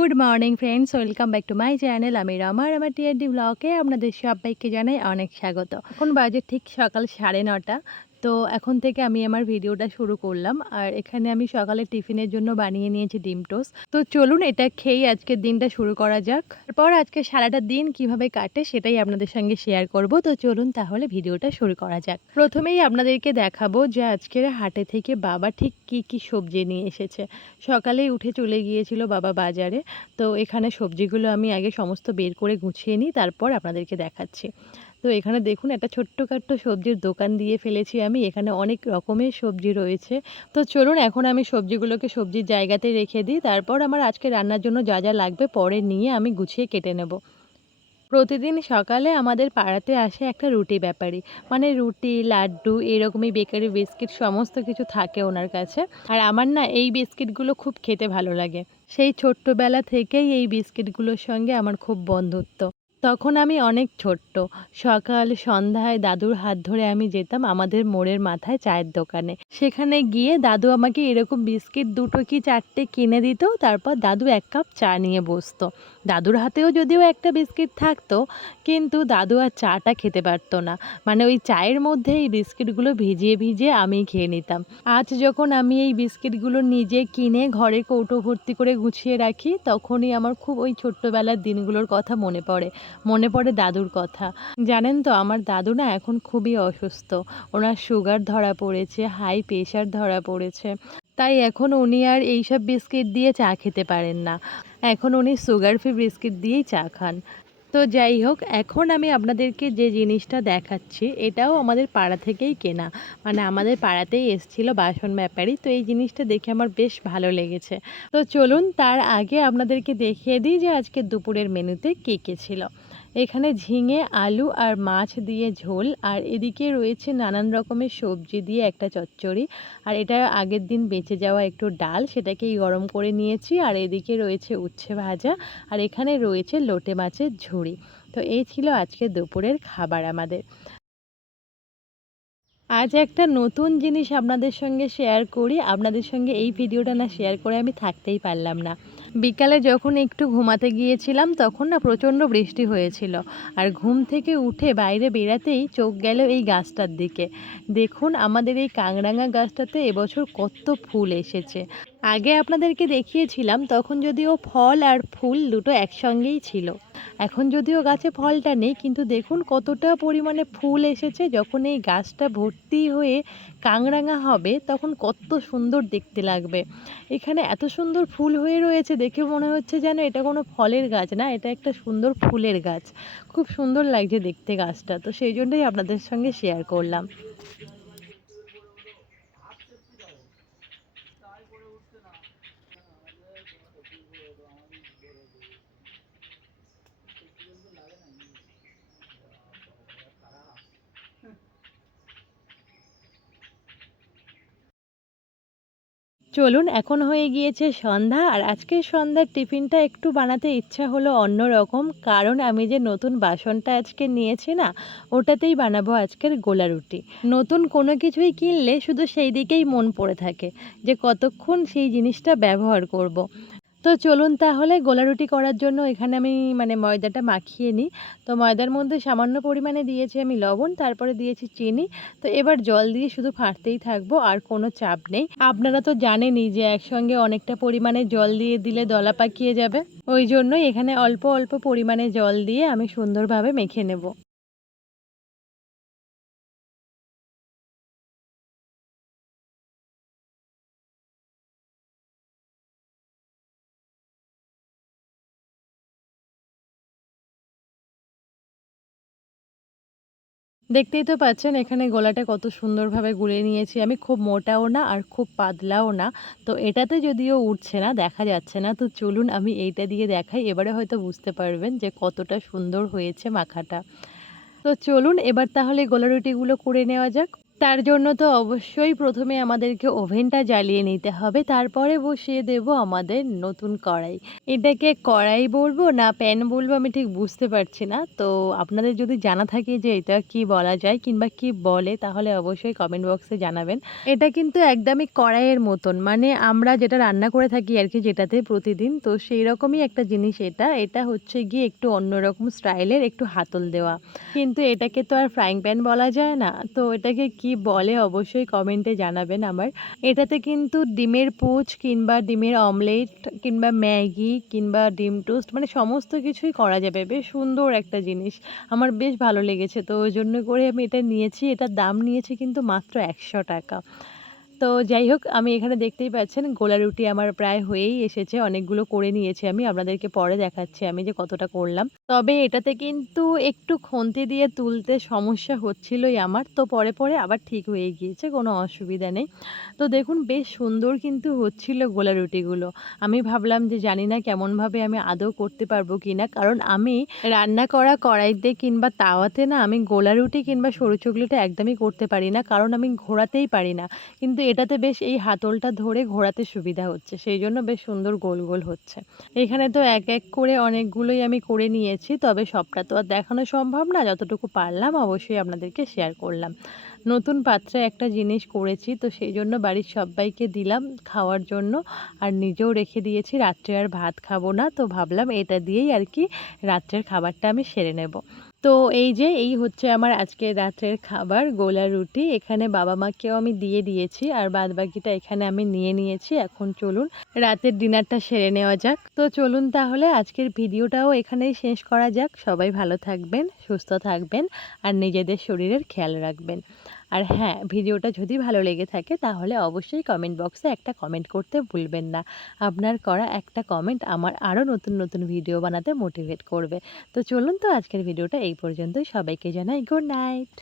Good morning friends, welcome back to my channel. আমি Rama Rama TRD ব্লকে আপনাদের সবাইকে জানাই অনেক স্বাগত। এখন বাজে ঠিক সকাল সাড়ে নটা। তো এখন থেকে আমি আমার ভিডিওটা শুরু করলাম। আর এখানে আমি সকালে টিফিনের জন্য বানিয়ে নিয়েছি ডিম টোস্ট। তো চলুন এটা খেয়েই আজকের দিনটা শুরু করা যাক। তারপর আজকে সারাটা দিন কীভাবে কাটে সেটাই আপনাদের সঙ্গে শেয়ার করব। তো চলুন তাহলে ভিডিওটা শুরু করা যাক। প্রথমেই আপনাদেরকে দেখাবো যে আজকের হাটে থেকে বাবা ঠিক কি কি সবজি নিয়ে এসেছে। সকালেই উঠে চলে গিয়েছিল বাবা বাজারে। তো এখানে সবজিগুলো আমি আগে সমস্ত বের করে গুছিয়ে নিই, তারপর আপনাদেরকে দেখাচ্ছি। তো এখানে দেখুন একটা ছোট্টখাট্ট সবজির দোকান দিয়ে ফেলেছি আমি। এখানে অনেক রকমের সবজি রয়েছে। তো চলুন এখন আমি সবজিগুলোকে সবজির জায়গাতে রেখে দিই। তারপর আমার আজকে রান্নার জন্য যা যা লাগবে পরে নিয়ে আমি গুছিয়ে কেটে নেব। প্রতিদিন সকালে আমাদের পাড়াতে আসে একটা রুটি ব্যাপারী। মানে রুটি, লাড্ডু, এরকমই বেকারি বিস্কিট, সমস্ত কিছু থাকে ওনার কাছে। আর আমার না এই বিস্কিটগুলো খুব খেতে ভালো লাগে। সেই ছোট্টবেলা থেকেই এই বিস্কিটগুলোর সঙ্গে আমার খুব বন্ধুত্ব। তখন আমি অনেক ছোট্ট। সকাল, সন্ধ্যায় দাদুর হাত ধরে আমি যেতাম আমাদের মোড়ের মাথায় চায়ের দোকানে। সেখানে গিয়ে দাদু আমাকে এরকম বিস্কিট দুটো কি চারটে কিনে দিত, তারপর দাদু এক কাপ চা নিয়ে বসতো। দাদুর হাতেও যদিও একটা বিস্কিট থাকতো, কিন্তু দাদু আর চাটা খেতে পারতো না। মানে ওই চায়ের মধ্যে এই বিস্কিটগুলো ভিজিয়ে ভিজিয়ে আমি খেয়ে নিতাম। আজ যখন আমি এই বিস্কিটগুলো নিজে কিনে ঘরে কৌটো ভর্তি করে গুছিয়ে রাখি, তখনই আমার খুব ওই ছোট্টবেলার দিনগুলোর কথা মনে পড়ে। মনে পড়ে দাদুর কথা। জানেন তো, আমার দাদু না এখন খুবই অসুস্থ। ওনার সুগার ধরা পড়েছে হাই প্রেশার ধরা পড়েছে। তাই এখন উনি আর এইসব বিস্কিট দিয়ে চা খেতে পারেন না। এখন উনি সুগার ফ্রি বিস্কিট দিয়েই চা খান। তো যাই হোক, এখন আমি আপনাদেরকে যে জিনিসটা দেখাচ্ছি, এটাও আমাদের পাড়া থেকেই কেনা। মানে আমাদের পাড়াতেই এসছিল বাসন ব্যাপারী, তো এই জিনিসটা দেখে আমার বেশ ভালো লেগেছে। তো চলুন, তার আগে আপনাদেরকে দেখিয়ে দিই যে আজকে দুপুরের মেনুতে কী কী ছিল। এখানে ঝিঙে, আলু আর মাছ দিয়ে ঝোল, আর এদিকে রয়েছে নানান রকমের সবজি দিয়ে একটা চচ্চড়ি। আর এটা আগের দিন বেঁচে যাওয়া একটু ডাল, সেটাকেই গরম করে নিয়েছি। আর এদিকে রয়েছে উচ্ছে ভাজা, আর এখানে রয়েছে লোটে মাছের ঝুড়ি। তো এই ছিল আজকে দুপুরের খাবার আমাদের। আজ একটা নতুন জিনিস আপনাদের সঙ্গে শেয়ার করি। আপনাদের সঙ্গে এই ভিডিওটা না শেয়ার করে আমি থাকতেই পারলাম না। বিকালে যখন একটু ঘুমাতে গিয়েছিলাম, তখন না প্রচণ্ড বৃষ্টি হয়েছিল। আর ঘুম থেকে উঠে বাইরে বেড়াতেই চোখ গেল এই গাছটার দিকে। দেখুন, আমাদের এই কাংরাঙা গাছটাতে এবছর কত ফুল এসেছে। আগে আপনাদেরকে দেখিয়েছিলাম, তখন যদিও ফল আর ফুল দুটো একসঙ্গেই ছিল। এখন যদিও গাছে ফলটা নেই, কিন্তু দেখুন কতটা পরিমাণে ফুল এসেছে। যখন এই গাছটা ভর্তি হয়ে কাংরাঙা হবে, তখন কত সুন্দর দেখতে লাগবে। এখানে এত সুন্দর ফুল হয়ে রয়েছে দেখে মনে হচ্ছে যেন এটা কোনো ফলের গাছ না, এটা একটা সুন্দর ফুলের গাছ। খুব সুন্দর লাগছে দেখতে গাছটা। তো সেই জন্যই আপনাদের সঙ্গে শেয়ার করলাম। চলুন, এখন হয়ে গিয়েছে সন্ধ্যা, আর আজকের সন্ধ্যার টিফিনটা একটু বানাতে ইচ্ছা হলো অন্য রকম কারণ আমি যে নতুন বাসনটা আজকে নিয়েছি না, ওটাতেই বানাবো আজকের গোলা রুটি নতুন কোনো কিছুই কিনলে শুধু সেই দিকেই মন পড়ে থাকে, যে কতক্ষণ সেই জিনিসটা ব্যবহার করব। তো চলুন তাহলে গোলা রুটি করার জন্য এখানে আমি মানে ময়দাটা মাখিয়ে নিই। তো ময়দার মধ্যে সামান্য পরিমাণে দিয়েছি আমি লবণ, তারপরে দিয়েছি চিনি। তো এবার জল দিয়ে শুধু ফাটতেই থাকব, আর কোনো চাপ নেই। আপনারা তো জানেনই যে একসঙ্গে অনেকটা পরিমাণে জল দিয়ে দিলে দলা পাকিয়ে যাবে। ওই জন্যই এখানে অল্প অল্প পরিমাণে জল দিয়ে আমি সুন্দরভাবে মেখে নেব। দেখতেই তো পাচ্ছেন, এখানে গলাটা কত সুন্দরভাবে গুলে নিয়েছি। আমি খুব মোটাও না আর খুব পাতলাও না। তো এটাতে যদিও উঠছে না, দেখা যাচ্ছে না। তো চলুন আমি এইটা দিয়ে দেখাই, এবারে হয়তো বুঝতে পারবেন যে কতটা সুন্দর হয়েছে মাখাটা। তো চলুন এবার তাহলে গোলা রুটিগুলো করে নেওয়া যাক। তার জন্য তো অবশ্যই প্রথমে আমাদেরকে ওভেনটা জ্বালিয়ে নিতে হবে, তারপরে বসিয়ে দেব আমাদের নতুন কড়াই। এটাকে কড়াই বলব না প্যান বলব আমি ঠিক বুঝতে পারছি না, তো আপনাদের যদি জানা থাকে যে এটা কি বলা যায় কিংবা কি বলে, তাহলে অবশ্যই কমেন্ট বক্সে জানাবেন। এটা কিন্তু একদমই কড়াইয়ের মতন মানে আমরা যেটা রান্না করে থাকি আর কি যেটাতে প্রতিদিন, তো সেই রকমই একটা জিনিস এটা। এটা হচ্ছে গিয়ে একটু অন্যরকম স্টাইলের একটু হাতল দেওয়া। কিন্তু এটাকে তো আর ফ্রাইং প্যান বলা যায় না, তো এটাকে কি বলে অবশ্যই কমেন্টে জানাবেন আমার। এটাতে কিন্তু ডিমের পুচ কিংবা ডিমের অমলেট কিংবা ম্যাগি কিংবা ডিম টোস্ট মানে সমস্ত কিছুই করা যাবে। বেশ সুন্দর একটা জিনিস। আমার বেশ ভালো লেগেছে। তো ওই জন্য করে আমি এটা নিয়েছি। এটার দাম নিয়েছি কিন্তু মাত্র একশো টাকা। তো যাই হোক, আমি এখানে দেখতেই পাচ্ছেন গোলা রুটি আমার প্রায় হয়েই এসেছে। অনেকগুলো করে নিয়েছি আমি, আপনাদেরকে পরে দেখাচ্ছি আমি যে কতটা করলাম। তবে এটাতে কিন্তু একটু খন্তি দিয়ে তুলতে সমস্যা হচ্ছিলই আমার, তো পরে পরে আবার ঠিক হয়ে গিয়েছে, কোনো অসুবিধা নেই। তো দেখুন, বেশ সুন্দর কিন্তু হচ্ছিল গোলা রুটিগুলো। আমি ভাবলাম যে জানি না কেমনভাবে আমি আদৌ করতে পারব কি না কারণ আমি রান্না করা কড়াইতে কিংবা তাওয়াতে না আমি গোলা রুটি কিংবা সরু চকলিটা একদমই করতে পারি না, কারণ আমি ঘোরাতেই পারি না। কিন্তু এটাতে বেশ এই হাতলটা ধরে ঘোরাতে সুবিধা হচ্ছে, সেই জন্য বেশ সুন্দর গোল গোল হচ্ছে। এখানে তো এক এক করে অনেকগুলোই আমি করে নিয়েছি, তবে সবটা তো আর দেখানো সম্ভব না, যতটুকু পারলাম অবশ্যই আপনাদেরকে শেয়ার করলাম। নতুন পাত্রে একটা জিনিস করেছি, তো সেই জন্য বাড়ির সবাইকে দিলাম খাওয়ার জন্য, আর নিজেও রেখে দিয়েছি, রাত্রে আর ভাত খাব না, তো ভাবলাম এটা দিয়েই আর কি রাত্রের খাবারটা আমি সেরে নেব। তো এই যে, এই হচ্ছে আমার আজকে রাত্রের খাবার, গোলা রুটি। এখানে বাবা মাকেও আমি দিয়ে দিয়েছি আর বাদ বাকিটা এখানে আমি নিয়ে নিয়েছি। এখন চলুন রাতের ডিনারটা সেরে নেওয়া যাক। তো চলুন তাহলে আজকের ভিডিওটাও এখানেই শেষ করা যাক। সবাই ভালো থাকবেন, সুস্থ থাকবেন আর নিজেদের শরীরের খেয়াল রাখবেন। আর হ্যাঁ ভিডিওটা যদি ভালো লেগে থাকে তাহলে অবশ্যই কমেন্ট বক্সে একটা কমেন্ট করতে ভুলবেন না। আপনার করা একটা কমেন্ট আমার আরও নতুন নতুন ভিডিও বানাতে মোটিভেট করবে। তো চলুন তো আজকের ভিডিওটা এই পর্যন্তই। সবাইকে জানাই গুড নাইট